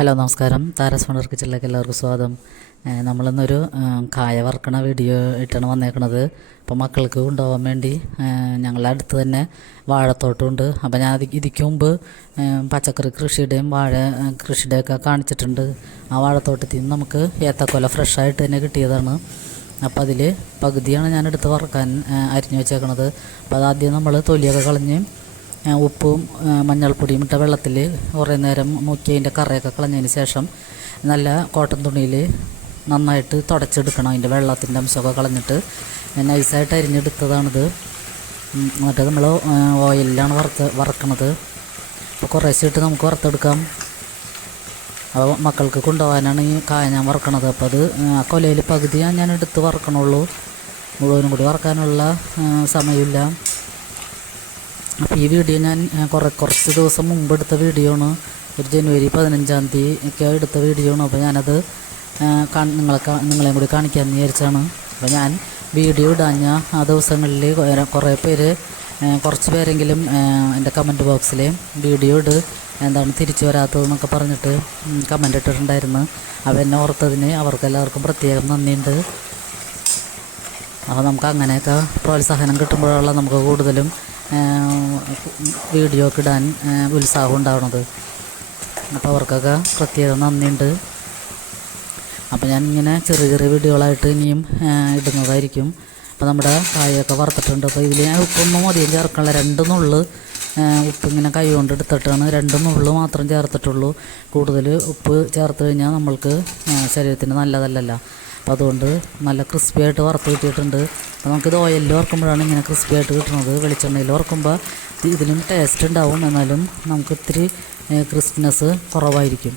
Hello നമസ്കാരം. താരസ് ഫണർ കിച്ചണിലേക്ക് എല്ലാവർക്കും സ്വാഗതം. നമ്മളിന്നൊരു കായ വറക്കണ വീഡിയോ ഇട്ടാണ് വന്നേക്കണത്. അപ്പോൾ മക്കൾക്ക് കൊണ്ടുപോകാൻ വേണ്ടി ഞങ്ങളുടെ അടുത്ത് തന്നെ വാഴത്തോട്ടമുണ്ട്. അപ്പോൾ ഞാൻ ഇതിക്ക് മുമ്പ് പച്ചക്കറി കൃഷിയുടെയും വാഴ കൃഷിയുടെയൊക്കെ കാണിച്ചിട്ടുണ്ട്. ആ വാഴത്തോട്ടത്തിൽ നിന്ന് നമുക്ക് ഏത്തക്കൊല ഫ്രഷായിട്ട് തന്നെ കിട്ടിയതാണ്. അപ്പോൾ അതിൽ പകുതിയാണ് ഞാൻ എടുത്ത് വറക്കാൻ അരിഞ്ഞു വെച്ചേക്കണത്. അപ്പോൾ അതാദ്യം നമ്മൾ തൊലിയൊക്കെ കളഞ്ഞ് ഉപ്പും മഞ്ഞൾപ്പൊടിയും ഇട്ട വെള്ളത്തിൽ കുറേ നേരം മുക്കി അതിൻ്റെ കറയൊക്കെ കളഞ്ഞതിന് ശേഷം നല്ല കോട്ടൺ തുണിയിൽ നന്നായിട്ട് തുടച്ചെടുക്കണം. അതിൻ്റെ വെള്ളത്തിൻ്റെ അംശമൊക്കെ കളഞ്ഞിട്ട് നൈസായിട്ട് അരിഞ്ഞെടുത്തതാണിത്. എന്നിട്ട് നമ്മൾ ഓയിലാണ് വറക്കണത്. അപ്പോൾ കുറേശ്ശിട്ട് നമുക്ക് വറുത്തെടുക്കാം. അപ്പോൾ മക്കൾക്ക് കൊണ്ടുപോകാനാണ് ഈ കായ ഞാൻ വറക്കണത്. അപ്പോൾ അത് ആ കൊലയിൽ പകുതി ഞാൻ എടുത്ത് വറക്കണുള്ളൂ. മുഴുവനും കൂടി വറക്കാനുള്ള സമയമില്ല. അപ്പോൾ ഈ വീഡിയോ ഞാൻ കുറച്ച് ദിവസം മുമ്പ് എടുത്ത വീഡിയോ ആണ്. ഒരു ജനുവരി 15-ാം തീയതി ഒക്കെ എടുത്ത വീഡിയോ ആണ്. അപ്പോൾ ഞാനത് നിങ്ങളെയും കൂടി കാണിക്കാമെന്ന് വിചാരിച്ചാണ്. അപ്പോൾ ഞാൻ വീഡിയോ ഇടാഞ്ഞ ആ ദിവസങ്ങളിൽ കുറേ പേര്, കുറച്ച് പേരെങ്കിലും എൻ്റെ കമൻറ്റ് ബോക്സിൽ വീഡിയോ എന്താണ് തിരിച്ചു വരാത്തതെന്നൊക്കെ പറഞ്ഞിട്ട് കമൻ്റ് ഇട്ടിട്ടുണ്ടായിരുന്നു. അപ്പോൾ എന്നെ ഓർത്തതിന് അവർക്കെല്ലാവർക്കും പ്രത്യേകം നന്ദിയുണ്ട്. അപ്പോൾ നമുക്ക് അങ്ങനെയൊക്കെ പ്രോത്സാഹനം കിട്ടുമ്പോഴുള്ള നമുക്ക് കൂടുതലും വീഡിയോ ഒക്കെ ഇടാൻ ഉത്സാഹം ഉണ്ടാവുന്നത്. അപ്പോൾ അവർക്കൊക്കെ പ്രത്യേകം നന്ദിയുണ്ട്. അപ്പോൾ ഞാനിങ്ങനെ ചെറിയ ചെറിയ വീഡിയോകളായിട്ട് ഇനിയും ഇടുന്നതായിരിക്കും. അപ്പോൾ നമ്മുടെ കായൊക്കെ വറുത്തിട്ടുണ്ട്. അപ്പോൾ ഇതിൽ ഞാൻ ഉപ്പൊന്നും അധികം ചേർക്കാനുള്ള 2 നുള്ള് ഉപ്പിങ്ങനെ കൈ കൊണ്ട് എടുത്തിട്ടാണ് 2 നുള്ള് മാത്രം ചേർത്തിട്ടുള്ളൂ. കൂടുതൽ ഉപ്പ് ചേർത്ത് കഴിഞ്ഞാൽ നമ്മൾക്ക് ശരീരത്തിന് നല്ലതല്ലല്ലോ. അപ്പോൾ അതുകൊണ്ട് നല്ല ക്രിസ്പി ആയിട്ട് വറുത്ത് കിട്ടിയിട്ടുണ്ട്. അപ്പോൾ നമുക്കിത് ഓയിലിൽ വറുക്കുമ്പോഴാണ് ഇങ്ങനെ ക്രിസ്പി ആയിട്ട് കിട്ടുന്നത്. വെളിച്ചെണ്ണയിൽ വറുക്കുമ്പോൾ ഇതിലും ടേസ്റ്റ് ഉണ്ടാവും, എന്നാലും നമുക്ക് ഇത്തിരി ക്രിസ്പിനെസ് കുറവായിരിക്കും.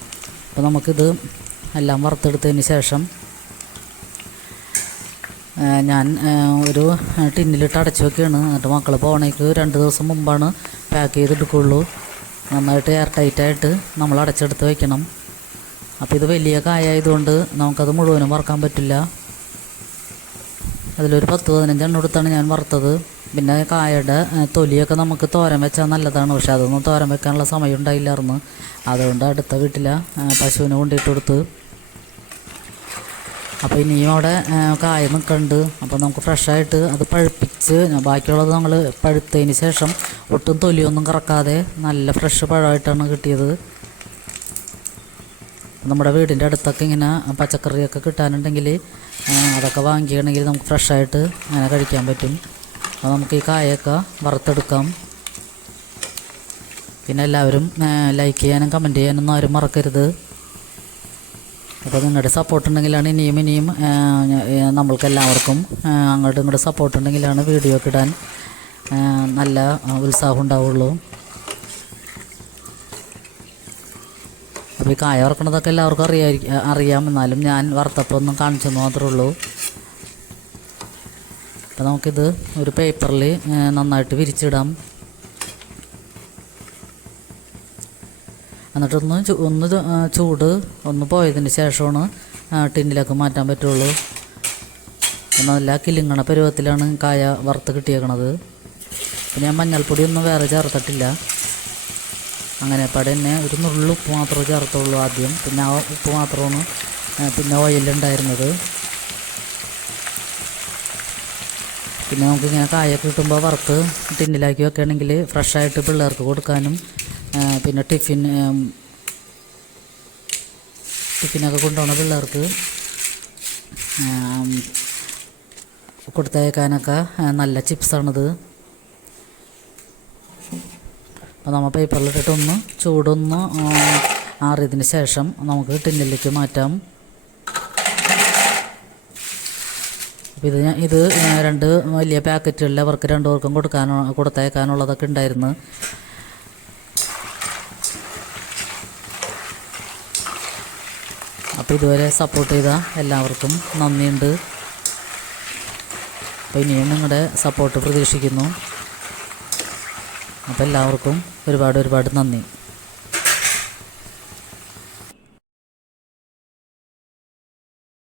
അപ്പോൾ നമുക്കിത് എല്ലാം വറുത്തെടുത്തതിന് ശേഷം ഞാൻ ഒരു ടിന്നിലിട്ട് അടച്ച് വെക്കുകയാണ്. എന്നിട്ട് മക്കൾ പോകണേക്ക് 2 ദിവസം മുമ്പാണ് പാക്ക് ചെയ്തെടുക്കുകയുള്ളൂ. നന്നായിട്ട് എയർ ടൈറ്റായിട്ട് നമ്മൾ അടച്ചെടുത്ത് വയ്ക്കണം. അപ്പോൾ ഇത് വലിയ കായതുകൊണ്ട് നമുക്കത് മുഴുവനും വറുക്കാൻ പറ്റില്ല. അതിലൊരു 10-15 എണ്ണം എടുത്താണ് ഞാൻ വറുത്തത്. പിന്നെ കായയുടെ തൊലിയൊക്കെ നമുക്ക് തോരൻ വെച്ചാൽ നല്ലതാണ്. പക്ഷെ അതൊന്നും തോരൻ വെക്കാനുള്ള സമയം ഉണ്ടായില്ലായിരുന്നു. അതുകൊണ്ട് അടുത്ത വീട്ടിലെ പശുവിനെ കൊണ്ടിട്ട് കൊടുത്ത്. അപ്പോൾ ഇനിയും അവിടെ കായ നിൽക്കുന്നുണ്ട്. അപ്പോൾ നമുക്ക് ഫ്രഷായിട്ട് അത് പഴുപ്പിച്ച്, ബാക്കിയുള്ളത് നമ്മൾ പഴുത്തതിന് ശേഷം ഒട്ടും തൊലിയൊന്നും കറക്കാതെ നല്ല ഫ്രഷ് പഴമായിട്ടാണ് കിട്ടിയത്. നമ്മുടെ വീടിൻ്റെ അടുത്തൊക്കെ ഇങ്ങനെ പച്ചക്കറിയൊക്കെ കിട്ടാനുണ്ടെങ്കിൽ അതൊക്കെ വാങ്ങിക്കണമെങ്കിൽ നമുക്ക് ഫ്രഷായിട്ട് അങ്ങനെ കഴിക്കാൻ പറ്റും. അപ്പോൾ നമുക്ക് ഈ കായൊക്കെ വറുത്തെടുക്കാം. പിന്നെ എല്ലാവരും ലൈക്ക് ചെയ്യാനും കമൻറ്റ് ചെയ്യാനൊന്നും ആരും മറക്കരുത്. അപ്പോൾ നിങ്ങളുടെ സപ്പോർട്ട് ഉണ്ടെങ്കിലാണ് ഇനിയും നമ്മൾക്ക് എല്ലാവർക്കും അങ്ങോട്ടും ഇങ്ങോട്ട് സപ്പോർട്ട് ഉണ്ടെങ്കിലാണ് വീഡിയോ ഒക്കെ ഇടാൻ നല്ല ഉത്സാഹം ഉണ്ടാവുള്ളൂ. അപ്പോൾ ഈ കായ വറക്കണതൊക്കെ എല്ലാവർക്കും അറിയാം. എന്നാലും ഞാൻ വറുത്തപ്പോൾ ഒന്നും കാണിച്ചെന്ന് മാത്രമേ ഉള്ളൂ. അപ്പോൾ നമുക്കിത് ഒരു പേപ്പറിൽ നന്നായിട്ട് വിരിച്ചിടാം. എന്നിട്ടൊന്ന് ചൂട് ഒന്ന് പോയതിന് ശേഷമാണ് ടിന്നിലൊക്കെ മാറ്റാൻ പറ്റുള്ളൂ. നല്ല കിലുങ്ങണ പരുവത്തിലാണ് കായ വറുത്ത് കിട്ടിയേക്കണത്. പിന്നെ ഞാൻ മഞ്ഞൾപ്പൊടിയൊന്നും വേറെ ചേർത്തിട്ടില്ല. അങ്ങനെ പടെ തന്നെ ഒരു നുള്ളു ഉപ്പ് മാത്രമേ ചേർത്തുള്ളൂ ആദ്യം. പിന്നെ ആ ഉപ്പ് മാത്രമാണ് പിന്നെ ഓയിലുണ്ടായിരുന്നത്. പിന്നെ നമുക്കിങ്ങനെ കായൊക്കെ കിട്ടുമ്പോൾ വറുത്ത് ടിന്നിലാക്കി വെക്കുകയാണെങ്കിൽ ഫ്രഷായിട്ട് പിള്ളേർക്ക് കൊടുക്കാനും പിന്നെ ടിഫിനൊക്കെ കൊണ്ടുപോകുന്ന പിള്ളേർക്ക് കൊടുത്തയക്കാനൊക്കെ നല്ല ചിപ്സാണിത്. അപ്പോൾ നമ്മൾ പേപ്പറിലിട്ടിട്ടൊന്ന് ചൂടൊന്ന് ആറിയതിന് ശേഷം നമുക്ക് ടിന്നിലേക്ക് മാറ്റാം. അപ്പോൾ ഇത് 2 വലിയ പാക്കറ്റുകളിൽ അവർക്ക് 2 പേർക്കും കൊടുത്തയക്കാനുള്ളതൊക്കെ ഉണ്ടായിരുന്നു. അപ്പോൾ ഇതുവരെ സപ്പോർട്ട് ചെയ്ത എല്ലാവർക്കും നന്ദിയുണ്ട്. അപ്പോൾ ഇനിയും നിങ്ങളുടെ സപ്പോർട്ട് പ്രതീക്ഷിക്കുന്നു. അപ്പോൾ എല്ലാവർക്കും ഒരുപാട് നന്ദി.